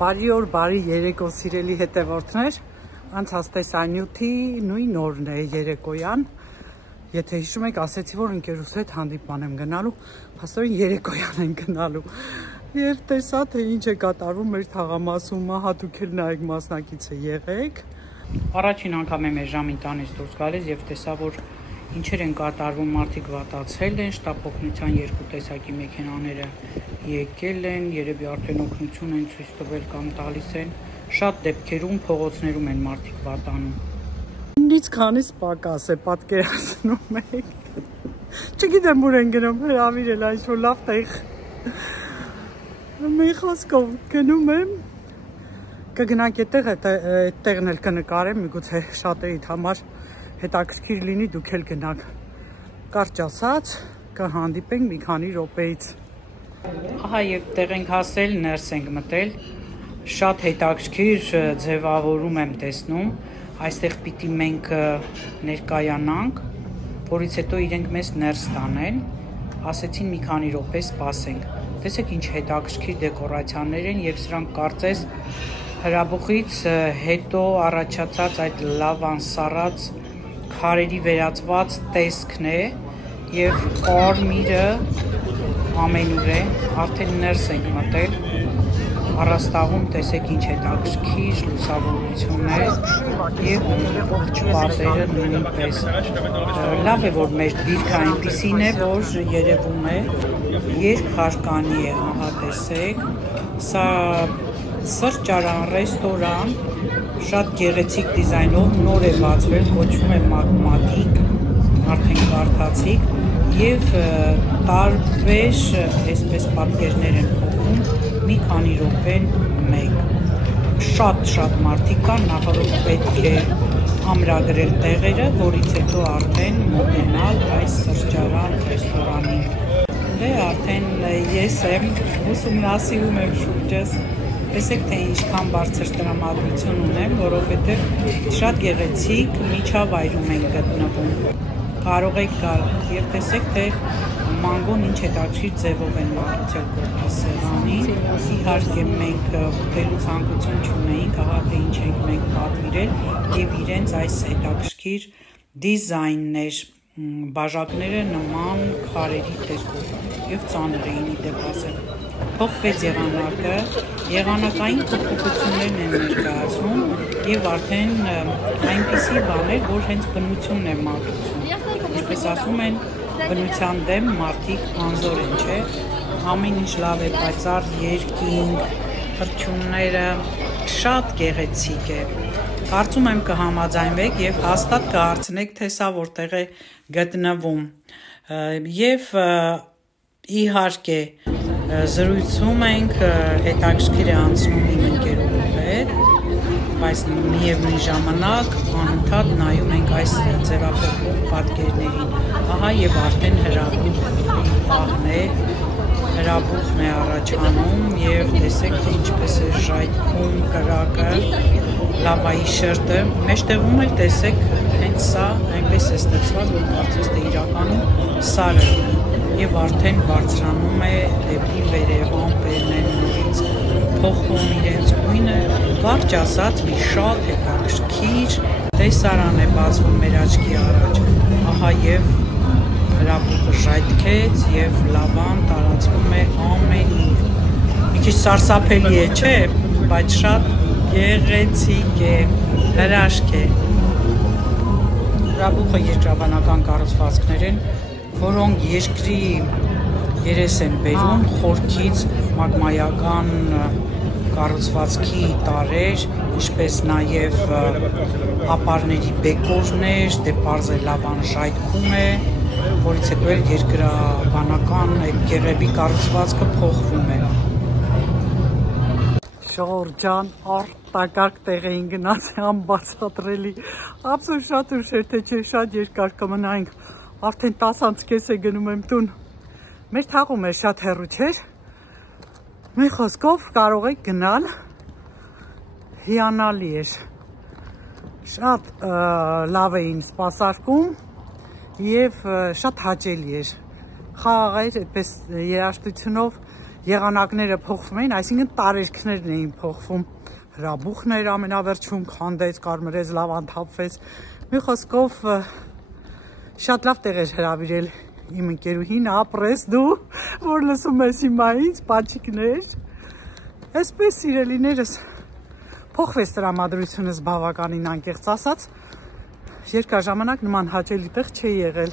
Բարի օր, բարի երեկո սիրելի հետևորդներ, անցած տեսանյութի նույն օրն է երեկոյան, եթե հիշում եք, ասեցի, որ ընկերուս հետ հանդիպման եմ գնալու, փաստորեն երեկոյան են գնալու, եւ տեսա, թե ինչ է կատարվում մեր թաղամասում, հատուկ էլ նայեք մասնակիցը եղեք։ Առաջին անգամ եմ մեր ժամինտանից դուրս գալիս եւ տեսա, որ ինչեր են կատարվում, մարդիկ վատացել են, շտապօգնության երկու տեսակի մեքենաները եկել են, երևի արդեն օգնություն են ցույց տվել կամ տալիս են, շատ դեպքերում փողոցներում են մարդիկ վատանում։ Ինչ քանից պակաս է, պատկերացնում եք։ Չգիտեմ ուր են գնում, հրավիրել ինչ-որ լավ տեղ։ Մի խոսքով գնում եմ, կգնանք այդ տեղն էլ կնկարեմ, միգուցե շատերիդ համար հետաքրքիր լինի, դուք էլ գնաք։ Կարճ ասած, կհանդիպենք մի քանի րոպեից։ Ահա եւ տեղ ենք հասել, ներս ենք մտել, շատ հետաքրքիր ձևավորում եմ տեսնում, այստեղ պիտի մենք ներկայանանք, որից հետո իրենք մեզ ներս տանեն, ասեցին մի քանի րոպե սպասենք։ Տեսեք ինչ հետաքրքիր դեկորացիաներ են եւ սրանք կարծես հրաբուխից հետո առաջացած այդ լավ անսառած քարերի վերածված տեսքն է եւ կարմիրը ամենուր է, արդեն ներս ենք մտել, առաստաղում տեսեք ինչ հետաքրքիր լուսավորություն է եւ ողջ պատերը նույնպես։ Լավ է, որ մեր դիրքը այնպիսին է, որ երևում է երկհարկանի է, ահա տեսեք, սա սրճարան, ռեստորան, շատ գեղեցիկ դիզայնով նոր է բացվել, կոչվում է մագմատիկ, արդեն կարդացիք եւ տարբեր այսպես պատկերներ են փոխում, մի քանի րոպեն մեկ։ Շատ մարդիկ կան, նախորդ պետք է ամրագրել տեղերը, որից հետո արդեն մոտենալ այս սրճարան, ռեստորանին։ Դե արդեն ես եմ, ուսումնասիրում եմ շուրջս, տեսեք թե ինչքան բարձր տրամադրություն ունեմ, որովհետև շատ գեղեցիկ միջավայրում են գտնվում։ Կարող եք գալ եւ տեսեք թե մանգոն ինչ հետաքրքիր ձևով են մատուցել կոկոսերանին։ Իհարկե մենք ուտելու ցանկություն չունեինք, ահա թե ինչ ենք մենք պատվիրել եւ իրենց այս հետաքրքիր դիզայններ, բաժակները նման քարերի տեսքով եւ ծանր էին իդեպ ասել։ Փոխվեց եղանակը, եղանակային փոփոխություններն են ներկայացնում եւ արդեն այնպիսի բաներ, որ հենց բնությունն է մատուցում։ Ինչպես ասում են, բնության դեմ մարդիկ անզոր են, չէ՞։ Ամեն ինչ լավ է, պայծառ երկինք, թռչունները, շատ գեղեցիկ է։ Կարծում եմ կհամաձայնվեք եւ հաստատ կհարցնեք, թե սա որտեղ է գտնվում։ Եվ իհարկե զրույցում ենք, հետաքրքիր է անցնում իմ ընկերուհու հետ, բայց միևնույն ժամանակ անընդհատ նայում ենք այս ձևափոխվող պատկերներին։ Ահա եւ արդեն հրաբուխի պահն է, հրաբուխն է առաջանում եւ տեսեք թե ինչպես է ժայթքում կրակը, լավայի շերտը, մեջտեղում էլ տեսեք հենց սա այնպես է ստեղծված, որ կարծես թե իրականում սարը եւ արդեն բարձրանում է դեպի վերև, ամպերն են նորից փոխում իրենց գույնը, կարճ ասած մի շատ հետաքրքիր տեսարան է բացվում մեր աչքի առաջ, ահա եւ հրաբուխը ժայթքեց եւ լավան տարածվում է ամենուր։ Մի քիչ սարսափելի է, չէ, բայց շատ գեղեցիկ է, հրաշք է։ Հրաբուխը երկրաբանական կառուցվածքներ են, որոնք երկրի երես են բերում խորքից մագմայական կառուցվածքի տարեր, ինչպես նաև ապարների բեկորներ, դե պարզ է լավան ժայթքում է, որից հետո էլ երկրաբանական գեղեցիկ կառուցվածքը փոխվում է։ Շորջան արտակարգ տեղ էին գնաց, անբացատրելի, ափսոս շատ ուշ էր, թե չէ շատ երկար կմնայինք, արդեն 10:30 է գնում եմ տուն, մեր թաղում էր շատ հեռու չէր, մի խոսքով կարող եք գնալ, հիանալի էր, շատ լավ էին սպասարկում եւ շատ հաճելի էր, խաղաղ էր, այդպես երաժշտությունով եղանակները փոխվում էին, այսինքն տարերքներն էին փոխվում։ Հրաբուխներ ամենավերջում քանդեց, կարմրեց, լավ անթափվեց։ Մի խոսքով շատ լավ տեղ էր հրավիրել իմ ընկերուհին, ապրես դու, որ լսում ես հիմա ինձ, պաչիկներ։ Այսպես սիրելիներս, փոխվեց տրամադրությունս բավականին անկեղծ ասած, երկար ժամանակ նման հաճելի տեղ չի եղել։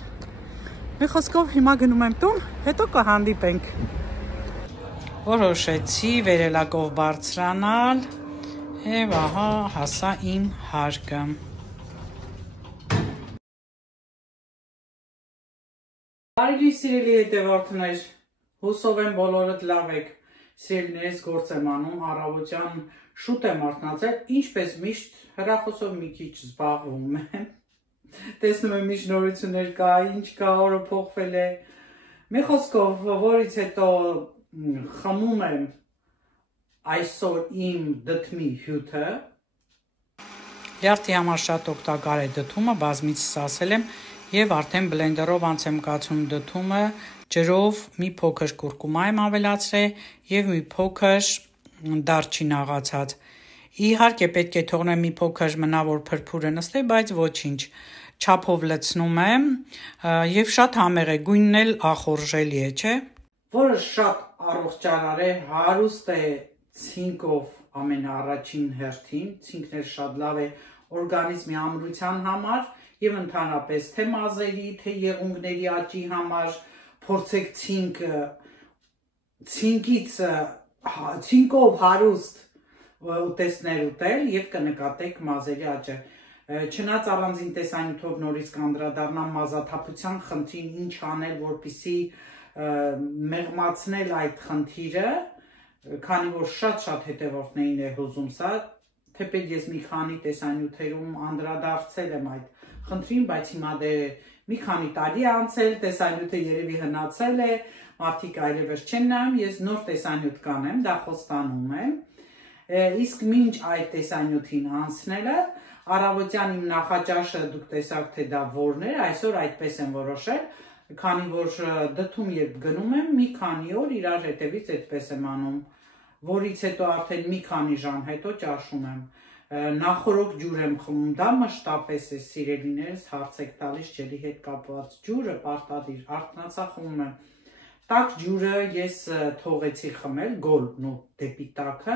Մի խոսքով հիմա գնում եմ տուն, հետո կհանդիպենք։ Որոշեցի վերելակով բարձրանալ եւ ահա հասա իմ հարկը։ Բարի սիրելի հետևորդներ, հուսով եմ բոլորդ լավ եք, սիրելիներս գործ եմ անում, առավոտյան շուտ եմ արթնացել, ինչպես միշտ հեռախոսով մի քիչ զբաղվում եմ, տեսնում եմ ինչ նորություններ կա, ինչ կա, օրը փոխվել է, մի խոսքով, որից հետո խմում եմ այսօր իմ դդմի հյութը, լյարդի համար շատ օգտակար է դդումը, բազմիցս ասել եմ, և արդեն բլենդերով անց եմ կացում դդումը, ջրով մի փոքր կուրկումա եմ ավելացրել և մի փոքր դարչին աղացած։ Իհարկե պետք է թողնեմ մի փոքր մնա, որ փրփուրը նստի, բայց ոչինչ, չափով լցնում եմ և շատ համեղ է, գույնն էլ ախորժելի է, չէ։ Որը շատ առողջարար է, հարուստ է ցինկով ամենաառաջին հերթին, ցինկն շատ լավ է օրգանիզմի ամրության համար և ընդհանրապես թե մազերի, թե եղունգների աճի համար, փորձեք ցինկով հարուստ ուտեստներ ուտել և կնկատեք մազերի աճը։ Չնայած առանձին տեսանյութով նորից կանդրադառնամ մազաթափության խնդրին, ինչ անել, որպեսզի մեղմացնել այդ խնդիրը, քանի որ շատ հետևորդներին է հուզում սա, թեպետ ես մի քանի տեսանյութերում անդրադարձել եմ այդ խնդրին, բայց հիմա դե մի քանի տարի է անցել, տեսանյութը երևի հնացել է, մարդիկ այլևս չեն նայում, ես նոր տեսանյութ կանեմ, դա խոստանում եմ, իսկ մինչ այդ տեսանյութին անցնելը, առավոտյան իմ նախաճաշը դուք տեսաք, թե դա որն էր, այսօր այդպես եմ որոշել, քանի որ դդում երբ գնում եմ, մի քանի օր իրար հետևից այդպես եմ անում, որից հետո արդեն մի քանի ժամ հետո ճաշում եմ, նախորոք ջուր եմ խմում, դա մշտապես է սիրելիներս, հարց եք տալիս ջրի հետ կապված, ջուրը պարտադիր, արթնացա խմում եմ, տաք ջուրը ես թողեցի խմել, գոլն ու դեպի տաքը,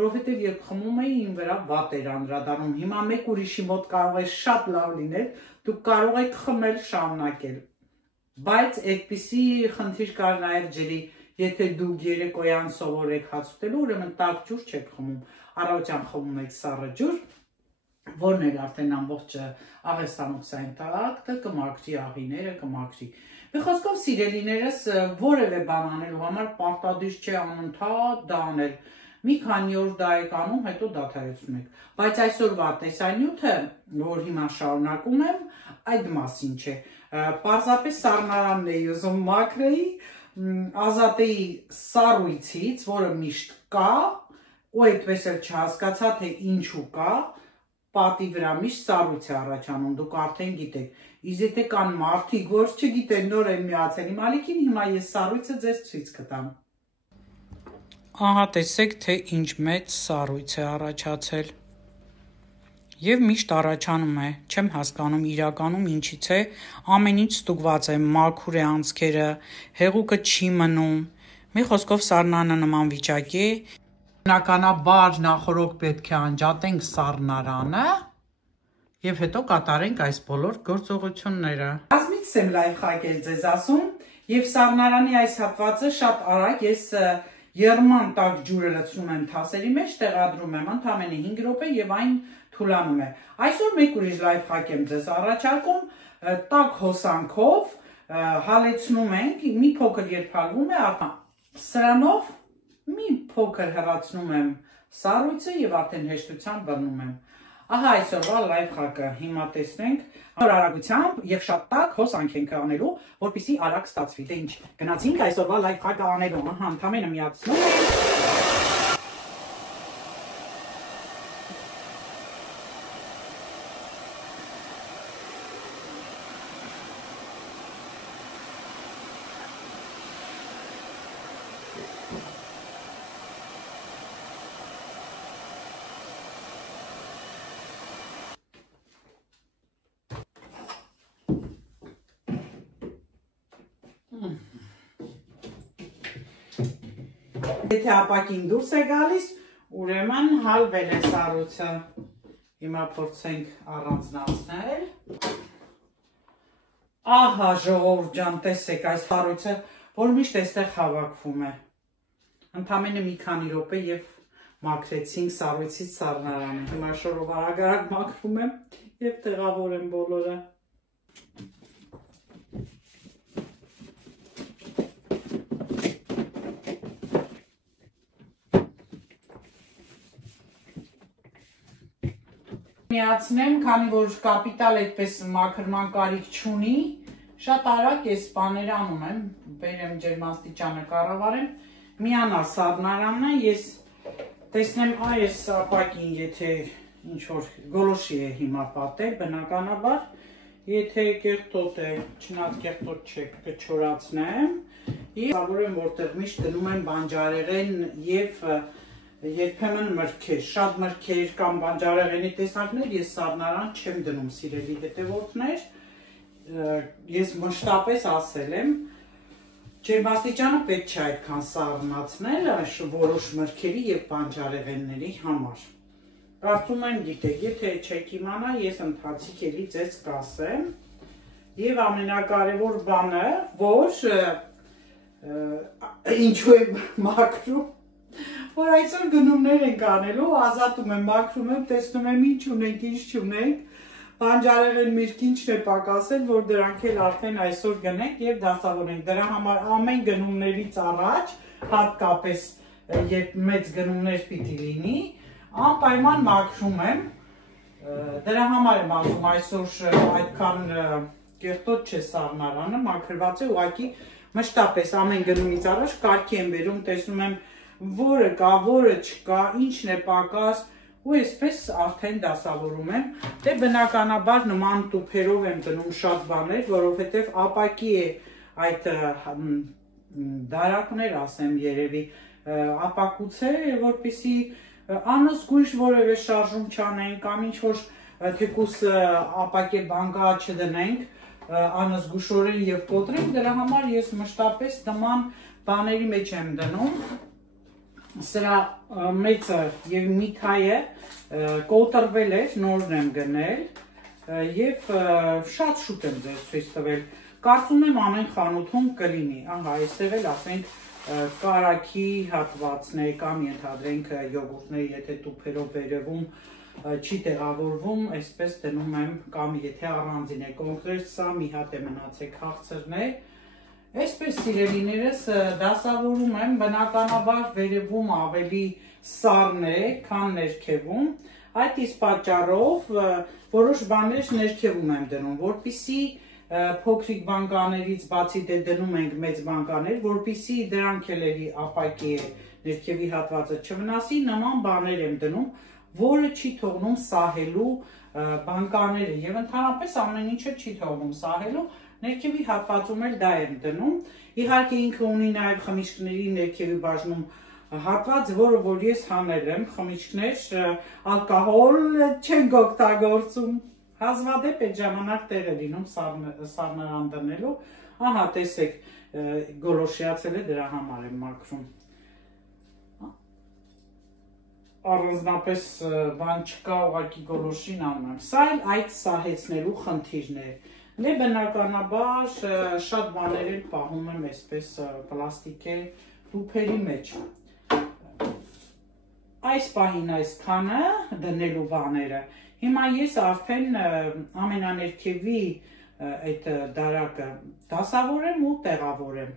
որովհետև երբ խմում էի իմ վրա վատ էր անդրադառնում, հիմա մեկ ուրիշի մոտ կարող է շատ լավ լինել, դուք կարող եք խմել շարունակել, բայց այդպիսի խնդիր կար նաև ջրի, եթե դուք երեկոյան սովորեք հաց ուտելու, ուրեմն տաք ջուր չեք խմում, առավոտյան խմում եք սառը ջուր, որն էլ արդեն ամբողջ աղեստանոքսային տրակտը կմաքրի, աղիները կմաքրի։ Մի խոսքով սիրելիներս որևէ բան անելու համար պարտադիր չէ անընդհատ դա անել, մի քանի օր դա եք անում, հետո դադարեցնում եք, բայց այսօրվա տեսանյութը, որ հիմա շարունակում եմ, այդ մասին չէ, պարզապես սառնարանն էի ուզում մաքրեի, ազատեի սառույցից, որը միշտ կա, ու այդպես էլ չհասկացա, թե ինչու կա, պատի վրա միշտ սառույց է առաջանում, դուք արդեն գիտեք, իսկ եթե կան մարդիկ, որ չգիտեն, նոր են միացել իմ ալիքին, հիմա ես սառույցը ձեզ ցույց կտամ։ Ահա տեսեք, թե ինչ մեծ սառույց է առաջացել։ Եվ միշտ առաջանում է, չեմ հասկանում իրականում ինչից է, ամեն ինչ ստուգված է, մաքուր է անցքերը, հեղուկը չի մնում, մի խոսքով սառնանը նման վիճակի է, բնականաբար նախորոք պետք է անջատենք սառնարանը և հետո կատարենք այս բոլոր գործողությունները։ Բազմիցս եմ լայֆխաքեր ձեզ ասում և սառնարանի այս հատվածը շատ արագ ես եռման տաք ջուրը լցնում եմ թասերի մեջ, տեղադրում եմ ընդամենը 5 րոպե և այն թուլանում է։ Այսօր մեկ ուրիշ լայֆխաք եմ ձեզ առաջարկում, տաք հոսանքով հալեցնում ենք, մի փոքր երբ հալվում է, սրանով մի փոքր հեռացնում եմ սառույցը և արդեն հեշտությամբ բռնում եմ։ Ահա այսօրվա լայֆխակը, հիմա տեսնենք, նոր արագությամբ և շատ տաք հոսանք ենք անելու, որպեսզի արագ ստացվի։ Դե ինչ, գնացինք այսօրվա լայֆխակը անելու, ընդամենը միացնում ենք։ Եթե ապակին դուրս է գալիս, ուրեմն հալվել է սառույցը։ Հիմա փորձենք առանձնացնել։ Ահա ժողովուրդ ջան, տեսեք այս սառույցը, որ միշտ այստեղ հավաքվում է։ Ընդամենը մի քանի րոպե եւ մաքրեցինք սառույցից սառնարանը։ Հիմա շորով արագ մաքրում եմ եւ տեղավորեմ բոլորը։ Միացնեմ, քանի որ կապիտալ այդպես մաքրման կարիք չունի, շատ արագ այս բաները անում եմ, բերեմ ջերմաստիճանը կառավարեմ, միանա սառնարանը, ես տեսնեմ այս ապակին, եթե ինչ-որ գոլոշի է հիմա պատել, բնականաբար, եթե կեղտոտ է, չնայած կեղտոտ չէ, կչորացնեմ, և սավորեմ, որտեղ միշտ դնում եմ բանջարեղեն և երբեմն մրգեր, շատ մրգեր կամ բանջարեղենի տեսակներ ես սառնարան չեմ դնում, սիրելի հետևորդներ, ես մշտապես ասել եմ, ջերմաստիճանը պետք չէ այդքան սառնացնել որոշ մրգերի և բանջարեղենների համար։ Կարծում եմ գիտեք, եթե չեք իմանա, ես ընթացիկ էլի ձեզ կասեմ և ամենակարևոր բանը, որ ինչու եմ մաքրում, որ այսօր գնումներ ենք անելու, ազատում եմ, մաքրում եմ, տեսնում եմ ինչ ունենք, ինչ չունենք, բանջարեղեն միրգ ինչն է պակասել, որ դրանք էլ արդեն այսօր գնենք և դասավորենք։ Դրա համար ամեն գնումներից առաջ, հատկապես երբ մեծ գնումներ պիտի լինի, անպայման մաքրում եմ, դրա համար եմ ասում այսօր այդքան կեղտոտ չէ սառնարանը, մաքրված է ուղղակի մշտապես ամեն գնումից առաջ կարգի եմ բերում, տեսնում եմ որը կա, որը չկա, ինչն է պակաս ու այսպես արդեն դասավորում եմ, դե բնականաբար նման տուփերով եմ դնում շատ բաներ, որովհետև ապակի է այդ դարակներ ասեմ երևի ապակուց է, որպեսզի անզգույշ որևէ շարժում չանենք կամ ինչ-որ թեկուս ապակե բանկա չդնենք անզգուշորեն և կոտրենք, դրա համար ես մշտապես նման բաների մեջ եմ դնում, սրա մեծը և միքայը կոտրվել էր, նորն եմ գնել և շատ շուտ եմ ձեզ ցույց տվել, կարծում եմ ամեն խանութում կլինի, ահա այստեղ էլ ասենք կարագի հատվածն է կամ ենթադրենք յոգուրտների, եթե տուփերով վերևում չի տեղավորվում, այսպես դնում եմ կամ եթե առանձին է, կոնկրետ սա մի հատ է մնացել քաղցրն է, այսպես սիրելիներս դասավորում եմ, բնականաբար վերևում ավելի սառն է, քան ներքևում, այդ իսկ պատճառով որոշ բաներ ներքևում եմ դնում, որպեսզի փոքրիկ բանկաներից բացի դե դնում ենք մեծ բանկաներ, որպեսզի դրանք էլ էլի ապակի է ներքևի հատվածը չվնասի, նման բաներ եմ դնում, որը չի թողնում սահելու բանկաները և ընդհանրապես ամեն ինչը չի թողնում սահելու, ներքևի հատվածում էլ դա եմ դնում, իհարկե ինքը ունի նաև խմիչքների ներքևի բաժնում հատված, որը որ ես հանել եմ, խմիչքներ, ալկոհոլ չենք օգտագործում, հազվադեպ այդ ժամանակ տեղ է լինում սառնարան դնելու, ահա տեսեք գոլոշիացել է, դրա համար եմ մաքրում, առանձնապես բան չկա ուղղակի գոլոշին անում եմ, սա էլ այդ սահեցնելու խնդիրն է, դե բնականաբար շատ բաներ էլ պահում եմ այսպես պլաստիկե տուփերի մեջ, այս պահին այսքանը դնելու բաները, հիմա ես արդեն ամենաներքևի այդ դարակը դասավորեմ ու տեղավորեմ։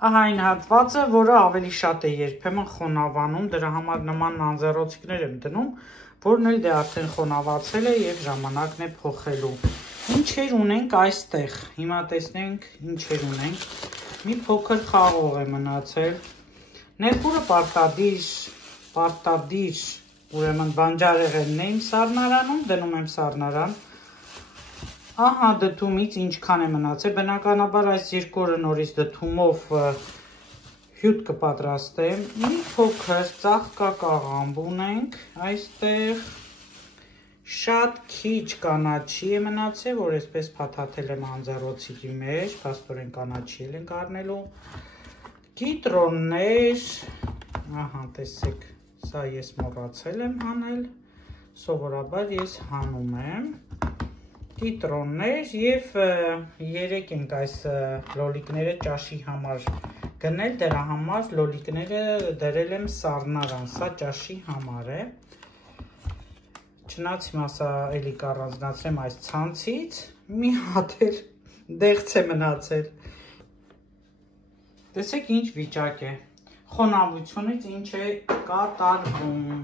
Ահա այն հատվածը, որը ավելի շատ է երբեմն խոնավանում, դրա համար նման անձեռոցիկներ եմ դնում, որն էլ դե արդեն խոնավացել է և ժամանակն է փոխելու։ Ինչեր ունենք այստեղ, հիմա տեսնենք ինչեր ունենք, մի փոքր խաղող է մնացել, ներկուրը պարտադիր, ուրեմն բանջարեղենն է իմ սառնարանում, դնում եմ սառնարան, ահա դդումից ինչքան է մնացել, բնականաբար այս երկու օրը նորից դդումով հյութ կպատրաստեմ, մի փոքր ծաղկակաղամբ ունենք այստեղ, շատ քիչ կանաչի է մնացել, որ այսպես փաթաթել եմ անձեռոցիկի մեջ, փաստորեն կանաչի ենք առնելու, կիտրոններ, Ահա, տեսեք, սա ես մոռացել եմ հանել, սովորաբար ես հանում եմ կիտրոններ և 3 ենք այս լոլիկները ճաշի համար գնել, դրա համար լոլիկները դրել եմ սառնարան, սա ճաշի համար է, չնայած հիմա սա էլի կառանձնացրեմ այս ցանցից, մի հատ էլ դեղց է մնացել, տեսեք ինչ վիճակ է, խոնավությունից ինչ է կատարվում,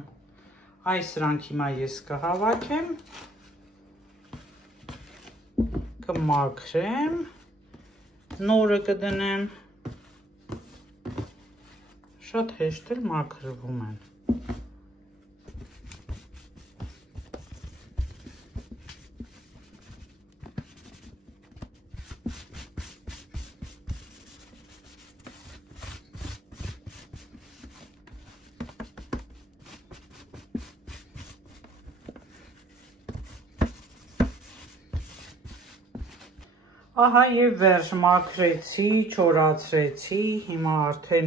այս սրանք հիմա ես կհավաքեմ, կմաքրեմ, նորը կդնեմ, շատ հեշտ էլ մաքրվում են։ Ահա և վերջ մաքրեցի, չորացրեցի, հիմա արդեն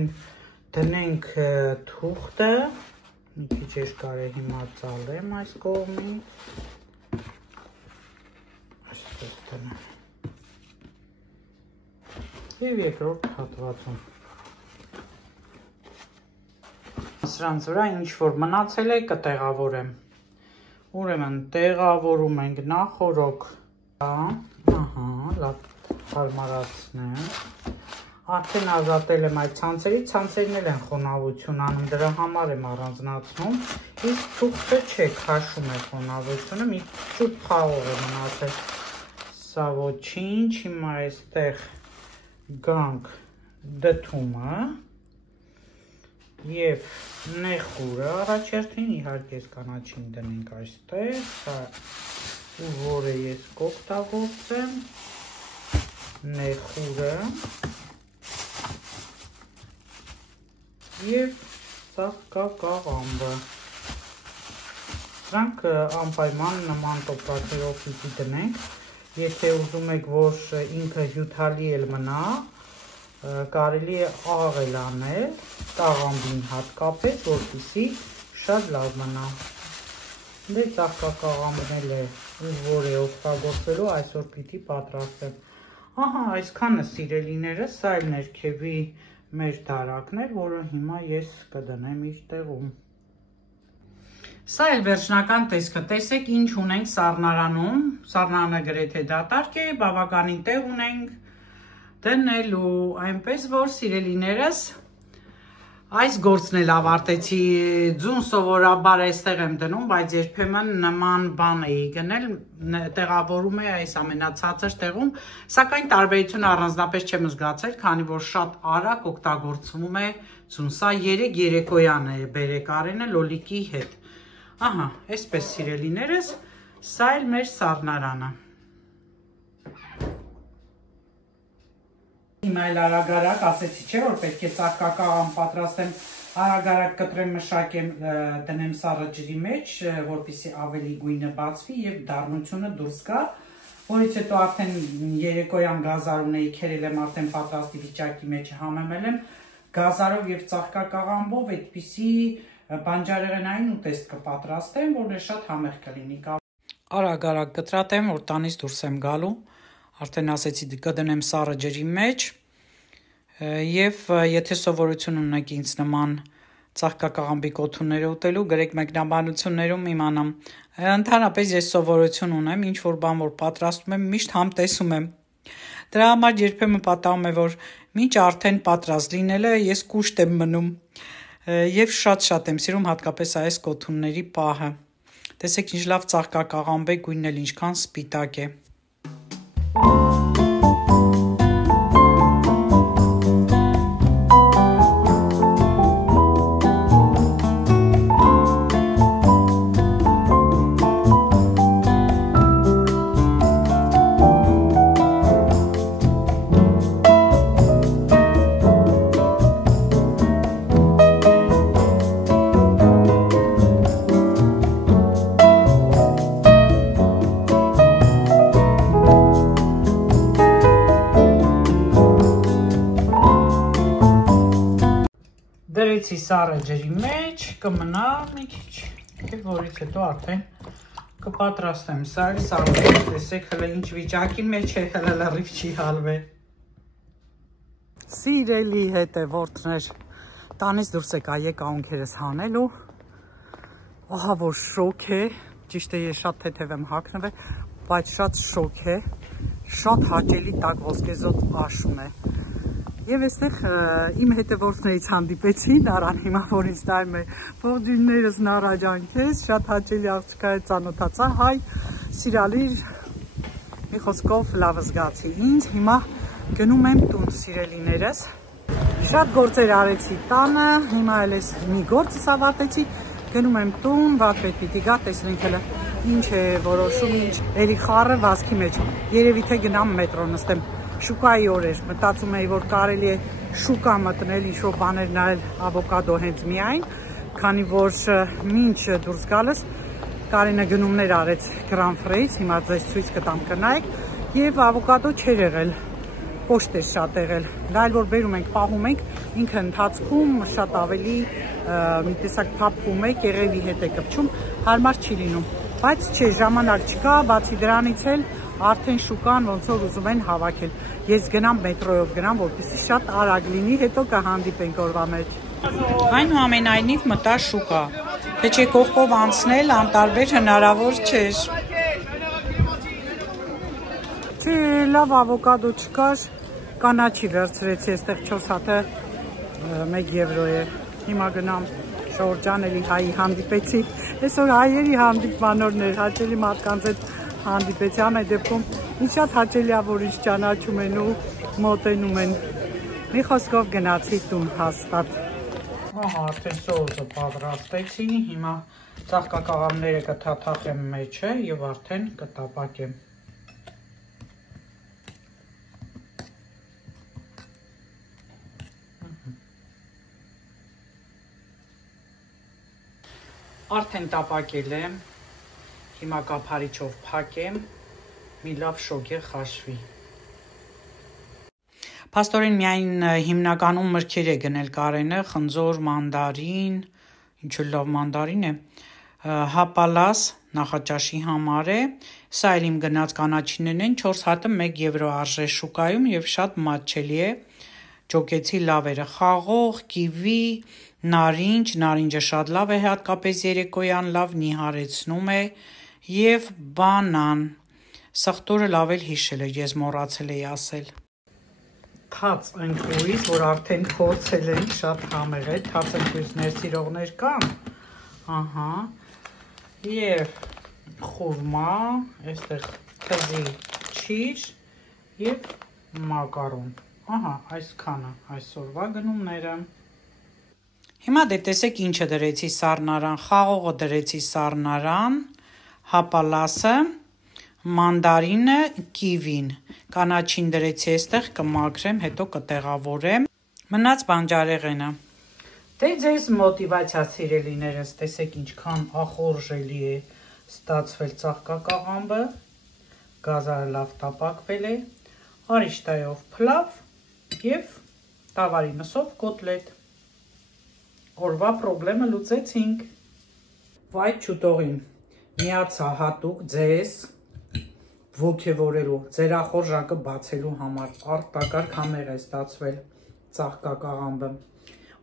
դնենք թուղթը, մի քիչ երկար է հիմա ծալեմ այս կողմին, այսպես դնեմ, և երկրորդ հատվածում, սրանց վրա ինչ որ մնացել է կտեղավորեմ, ուրեմն տեղավորում ենք նախորոք, ահա, լավ հարմարացնեմ, արդեն ազատել եմ այդ ցանցերից, ցանցերն էլ են խոնավություն անում, դրա համար եմ առանձնացնում, իսկ թուղթը չէ, քաշում է խոնավությունը, մի ճուտ խաղող է մնացել, սա ոչինչ, հիմա այստեղ գանք դդումը և նեխուրը առաջերտին, իհարկե կանաչին դնենք այստեղ, սա որը ես կօգտագործեմ, նեխուրը և ծաղկակաղամբը, սրանք անպայման նման տոպրակերով պիտի դնենք, եթե ուզում եք, որ ինքը հյութալի էլ մնա, կարելի է աղել անել, կաղամբին հատկապես, որպեսզի շատ լավ մնա, դե ծաղկակաղամբն էլ է, որ է օգտագործելու, այսօր պիտի պատրաստեմ, ահա այսքանը սիրելիները, սա էլ ներքևի մեր դարակն էր, որը հիմա ես կդնեմ իր տեղում, սա էլ վերջնական տեսքը, տեսեք ինչ ունենք սառնարանում, սառնարանը գրեթե դատարկ է, բավականին տեղ ունենք դնելու, այնպես որ սիրելիներս, այս գործն էլ ավարտեցի, ձուն սովորաբար այստեղ եմ դնում, բայց երբեմն նման բան էի գնել, տեղավորում է այս ամենացածր տեղում, սակայն տարբերությունը առանձնապես չեմ զգացել, քանի որ շատ արագ օգտագործվում է ձուն, սա 3 երեկոյան է բերեք Արենը լոլիկի հետ, ահա, այսպես սիրելիներս, սա էլ մեր սառնարանը։ Հիմա էլ արագ-արագ ասեցի չէ, որ պետք է ծաղկակաղամբ պատրաստեմ, արագ-արագ կտրեմ մշակեմ, դնեմ սառը ջրի մեջ, որպեսզի ավելի գույնը բացվի և դառնությունը դուրս գա, որից հետո արդեն երեկոյան գազար ունեի, քերել եմ արդեն պատրաստի վիճակի մեջ համեմել եմ, գազարով և ծաղկակաղամբով այդպիսի բանջարեղենային ուտեստ կպատրաստեմ, որն է շատ համեղ կլինի։ Արագ-արագ կտրատեմ, որ տանից դուրս եմ գալու, արդեն ասեցի կդնեմ սառը ջրի մեջ և եթե սովորություն ունեք ինձ նման ծաղկակաղամբի կոթունները ուտելու, գրեք մեկնաբանություններում իմանամ, ընդհանրապես ես սովորություն ունեմ, ինչ որ բան որ պատրաստում եմ, միշտ համտեսում եմ, դրա համար երբեմն պատահում է, որ մինչ արդեն պատրաստ լինելը ես կուշտ եմ մնում և շատ եմ սիրում հատկապես այս կոթունների պահը, տեսեք ինչ լավ ծաղկակաղամբ է, գույնն էլ ինչքան սպիտակ է։ Դրեցի սառը ջրի մեջ, կմնա մի քիչ, եւ որից հետո արդեն կպատրաստեմ։ Սա էլ սառը, տեսեք հələ ինչ վիճակի մեջ է, հələ լրիվ չի հալվել։ Սիրելի հետևորդներ, տանից դուրս եկա, եկա ունքերս հանելու։ Ահա որ շոկ է, ճիշտ է ես շատ թեթև եմ հագնվել, բայց շատ շոկ է, շատ հաճելի տաք ոսկեզօծ աշուն է։ Եվ այստեղ իմ հետևորդներից հանդիպեցի, Նարան հիմա որ ինձ նայում է, ողջույններս Նարաջան քեզ, շատ հաճելի աղջկա է ծանոթացա, հայ, սիրալիր, մի խոսքով լավ զգացի ինձ, հիմա գնում եմ տուն սիրելիներս, շատ գործեր արեցի տանը, հիմա էլ ես մի գործս ավարտեցի, գնում եմ տուն, վատպետ պիտի գա, տեսնենք հələ ինչ է որոշում, ինչ էլի խառը վազքի մեջ, երևի թե գնամ մետրո նստեմ, շուկայի օրեր, մտածում էի, որ կարելի է շուկա մտնել, ինչ-որ բաներ նայել ավոկադո հենց միայն, քանի որ մինչ դուրս գալս Կարինը գնումներ արեց Grand Frey-ից, հիմա ձեզ ցույց կտամ կնայեք, եւ ավոկադո չէր եղել, կոշտ էր շատ եղել, դա էլ որ բերում ենք, պահում ենք, ինքը ընթացքում շատ ավելի մի տեսակ փափում է, կեղևի հետ է կպչում, հարմար չի լինում, բայց չէ, ժամանակ չկա, բացի դրանից էլ արդեն շուկան ոնց որ ուզում են հավաքել։ Ես գնամ մետրոյով գնամ, որպեսզի շատ արագ լինի, հետո կհանդիպենք օրվա մեջ։ Այնուամենայնիվ մտա շուկա։ Թե չէ կողքով անցնել անտարբեր հնարավոր չէր։ Չէ, լավ ավոկադո չկար, կանաչի վերցրեցի, այստեղ 4 հատը 1 եվրո է։ Հիմա գնամ Շորջան էլի հայի հանդիպեցի։ Այսօր հայերի հանդիպմանորն էր, հաճելի մարդկանց հետ հանդիպեցի, ամեն դեպքում ինձ շատ հաճելի է, որ ինձ ճանաչում են ու մոտենում են։ Մի խոսքով գնացի տուն հաստատ։ Ահա, արդեն սոուսը պատրաստեցի, հիմա ծաղկակաղամները կթաթախեմ մեջը եւ արդեն կտապակեմ։ Արդեն տապակել եմ, հիմա կափարիչով փակեմ, մի լավ շոգեղ խաշվի։ Փաստորեն միայն հիմնականում մրգեր է գնել Կարենը, խնձոր, մանդարին, ինչ լավ մանդարին է, հապալաս նախաճաշի համար է, սա էլ իմ գնած կանաչիներն են, 4 հատը 1 եվրո արժե շուկայում եւ շատ մատչելի է, ջոկեցի լավերը, խաղող, կիվի, նարինջ, նարինջը շատ լավ է, հատկապես երեկոյան լավ նիհարեցնում է եւ բանան, սխտորը լավ էլ հիշել է, ես մոռացել էի ասել։ Թաց ընկույզ, որ արդեն փորձել ենք, շատ համեղ է, թաց ընկույզներ սիրողներ կան, ահա, եւ խուրմա, այստեղ թզի չիր եւ մակարոն, ահա, այսքանը, այսօրվա գնումները։ Հիմա դե տեսեք ինչը դրեցի սառնարան, խաղողը դրեցի սառնարան, հապալասը, մանդարինը, կիվին, կանաչին դրեցի այստեղ, կմաքրեմ, հետո կտեղավորեմ, մնաց բանջարեղենը։ Դե ձեզ մոտիվացիա սիրելիներս, տեսեք ինչքան ախորժելի է ստացվել ծաղկակաղամբը, գազարը լավ տապակվել է, արիշտայով փլավ եւ տավարի մսով կոտլետ։ Օրվա պրոբլեմը լուծեցինք։ Վայ չուտողին, միացա հատուկ ձեզ ոգևորելու, ձեր ախորժակը բացելու համար, արտակարգ համեղ է ստացվել ծաղկակաղամբը։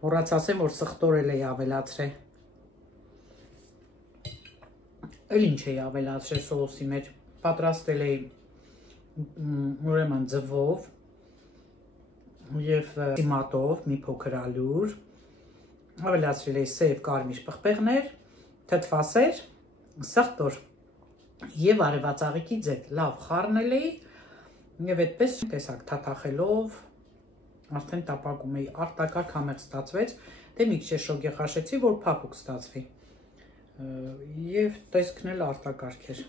Մոռաց ասեմ, որ սխտորել էի ավելացրել։ Էլ ինչ էի ավելացրել սոուսի մեջ, պատրաստել էի ուրեմն ձվով եւ տիմատով, մի փոքր ալյուր, ավելացրել էի սև կարմիր պղպեղներ, թթվասեր, սխտոր եւ արևածաղիկի ձետ, լավ խառնել էի եւ այդպես տեսակ թաթախելով արդեն տապակում էի, արտակարգ համեղ ստացվեց, դե մի քիչ շոգեղ խաշեցի, որ փափուկ ստացվի եւ տեսքն էլ արտակարգ էր։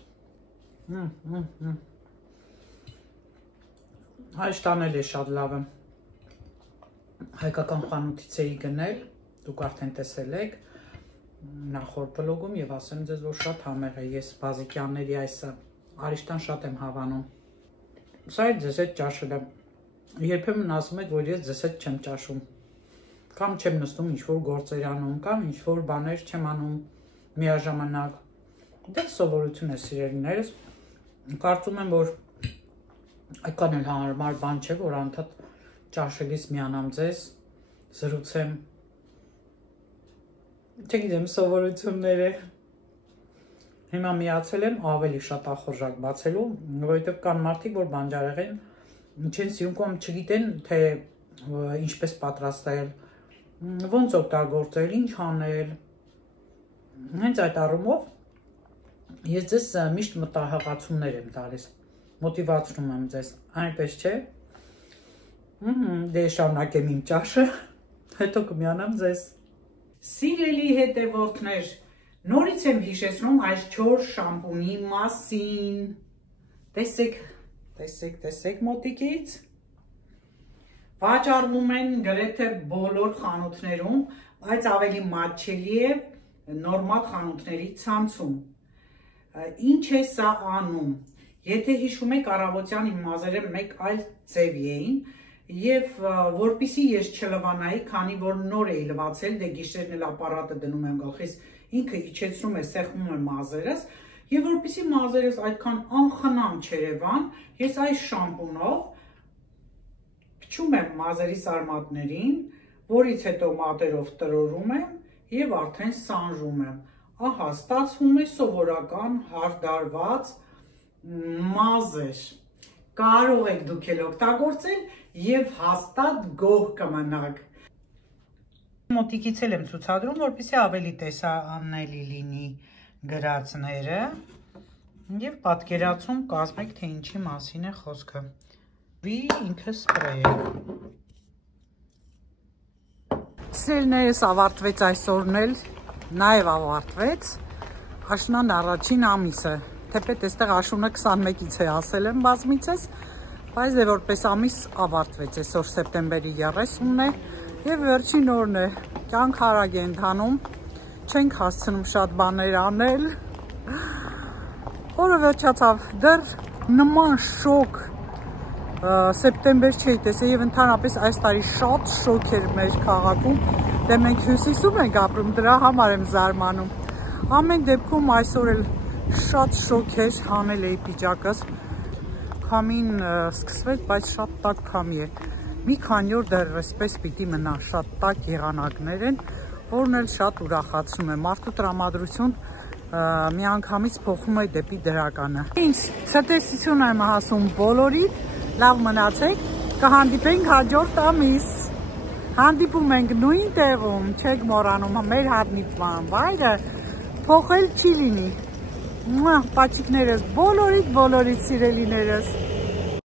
Հայշտան էլ է շատ լավը, հայկական խանութից էի գնել, դուք արդեն տեսել եք նախորդ վլոգում եւ ասեմ ձեզ, որ շատ համեղ է, ես բազիկյանների այս արիշտան շատ եմ հավանում, սա էլ ձեզ հետ ճաշել եմ, երբեմն ասում եք, որ ես ձեզ հետ չեմ ճաշում, Կամ չեմ նստում ինչ-որ գործեր անում, կամ ինչ-որ բաներ չեմ անում միաժամանակ։ Դա սովորություն է, սիրելիներս։ Կարծում եմ, որ այդքան էլ հարմար բան չէ, որ անդադ ճաշելիս միանամ ձեզ, զրուցեմ, չգիտեմ, սովորությունները։ Հիմա միացել եմ ավելի շատ ախորժակ բացելու, որովհետև կան մարդիկ, որ բանջարեղեն չեն սիրում կամ չգիտեն, թե ինչպես պատրաստել, ոնց օգտագործել, ինչ անել։ Հենց այդ առումով ես ձեզ միշտ մտահղացումներ եմ տալիս, մոտիվացնում եմ ձեզ, այնպես չէ։ Դե շարունակեմ իմ ճաշը, հետո կմիանամ ձեզ։ Սիրելի հետևորդներ, նորից եմ հիշեցնում այս 4 շամպունի մասին։ Տեսեք մոտիկից։ Վաճառվում են գրեթե բոլոր խանութներում, բայց ավելի մատչելի է նորմալ խանութների ցանցում։ Ինչ է սա անում։ Եթե հիշում եք, առավոտյան իմ մազերը մեկ այլ ձևի էին, եւ որպիսի ես չլվանայի, քանի որ նոր էի լվացել, դե գիշերն էլ ապարատը դնում եմ գլխիս, ինքը իջեցնում է, սեղմում է մազերս, եւ որպիսի մազերս այդքան անխնամ չերևան, ես այս շամպունով փչում եմ մազերի սարմատներին, որից հետո մատերով տրորում եմ եւ արդեն սանրում եմ։ Ահա, ստացվում է սովորական հարդարված մազեր։ Կարող եք դուք էլ օգտագործել եւ հաստատ գոհ կմնաք։ Մոտիկից էլ եմ ցուցադրում, որպեսզի ավելի տեսանելի լինի գրածները եւ պատկերացում կազմեք, թե ինչի մասին է խոսքը։ Ինքը սպրեյ է։ Սիրելիներս, ավարտվեց այսօրն էլ, նաեւ ավարտվեց աշնան առաջին ամիսը։ Թեպետ այստեղ աշունը 21-ից է ասել եմ բազմիցս, բայց դե որպես ամիս ավարտվեց, այսօր սեպտեմբերի 30-ն է եւ վերջին օրն է, կյանք արագ է ընթանում, չենք հասցնում շատ բաներ անել, օրը վերջացավ, դեռ նման շոկ սեպտեմբեր չէի տեսել եւ ընդհանրապես այս տարի շատ շոկ էր մեր քաղաքում, դե մենք հյուսիսում ենք ապրում, դրա համար եմ զարմանում, ամեն դեպքում այսօր էլ շատ շոկ էր, հանել էի պիջակս, քամին սկսվեց, բայց շատ տաք քամի է, մի քանի օր դեռ այսպես պիտի մնա, շատ տաք եղանակներ են, որն էլ շատ ուրախացնում է, մարդու տրամադրություն միանգամից փոխում է դեպի դրականը։ Ինչ ցտեսություն եմ ասում բոլորիդ, լավ մնացեք, կհանդիպենք հաջորդ ամիս, հանդիպում ենք նույն տեղում, չեք մոռանում, մեր հանդիպման վայրը փոխել չի լինի։ Պաչիկներս, բոլորիդ սիրելիներս։